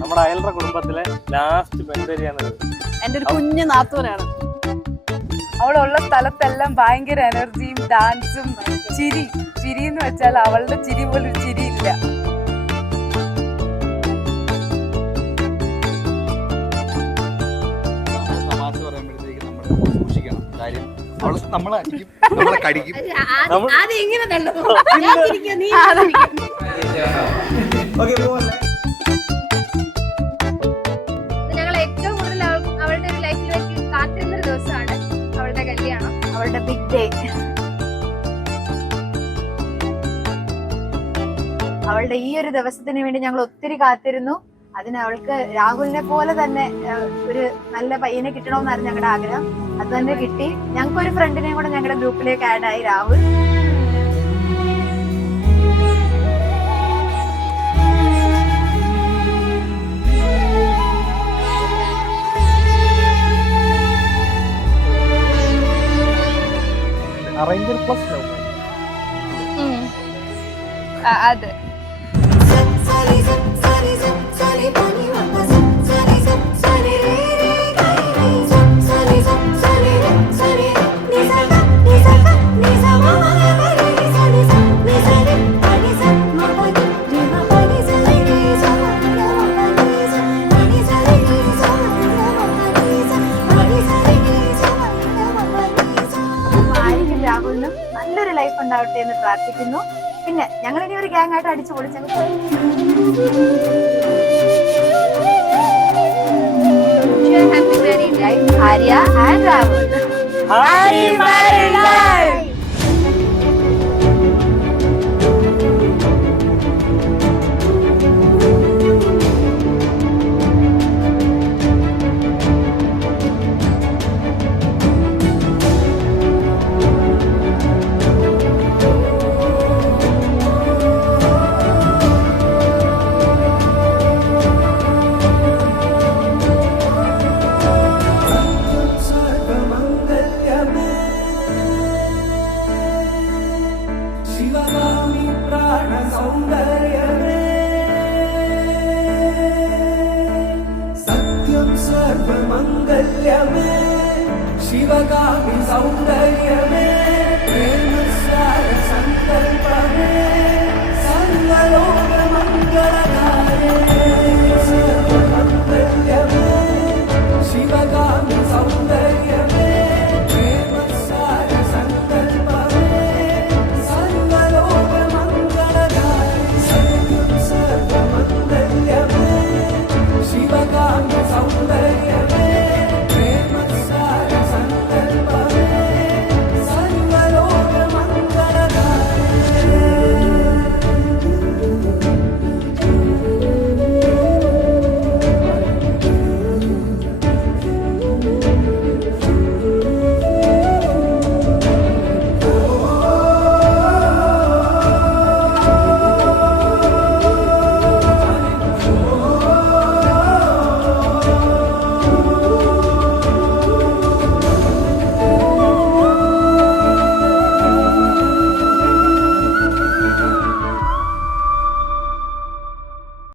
നമ്മുടെ അയൽറ കുടുംബത്തിലെ ലാസ്റ്റ് പെൺകുട്ടിയാണ്. എന്റെ ഒരു കുഞ്ഞു നാത്തൂനാണ്. അവളുള്ള സ്ഥലത്തെല്ലാം ഭയങ്കര എനർജിയും ഡാൻസും ചിരി എന്ന് വെച്ചാൽ അവളുടെ ചിരി പോലും ചിരിയില്ല. ഞങ്ങൾ ഏറ്റവും കൂടുതൽ അവളുടെ ഒരു ലൈഫിലേക്ക് കാത്തിരുന്നൊരു ദിവസമാണ് അവളുടെ കല്യാണം, അവളുടെ ബിഗ് ഡേ. അവളുടെ ഈ ഒരു ദിവസത്തിന് വേണ്ടി ഞങ്ങൾ ഒത്തിരി കാത്തിരുന്നു. അതിന് അവൾക്ക് രാഹുലിനെ പോലെ തന്നെ ഒരു നല്ല പയ്യനെ കിട്ടണമെന്നായിരുന്നു ഞങ്ങളുടെ ആഗ്രഹം. അത് തന്നെ കിട്ടി. ഞങ്ങൾക്ക് ഒരു ഫ്രണ്ടിനെയും കൂടെ ഞങ്ങളുടെ ഗ്രൂപ്പിലേക്ക് ആഡ് ആയി, രാഹുൽ. അതെ. രാഹുലിനും നല്ലൊരു ലൈഫ് ഉണ്ടാവട്ടെ എന്ന് പ്രാർത്ഥിക്കുന്നു. പിന്നെ ഞങ്ങൾ ഇനി ഒരു ഗ്യാങ് ആയിട്ട് അടിച്ചു പൊളിച്ചങ്ങ് പോയി. Happy married life Arya and Rahul. Happy married life. सर्वमंगल्यमे शिवगामि सौंदर्यमे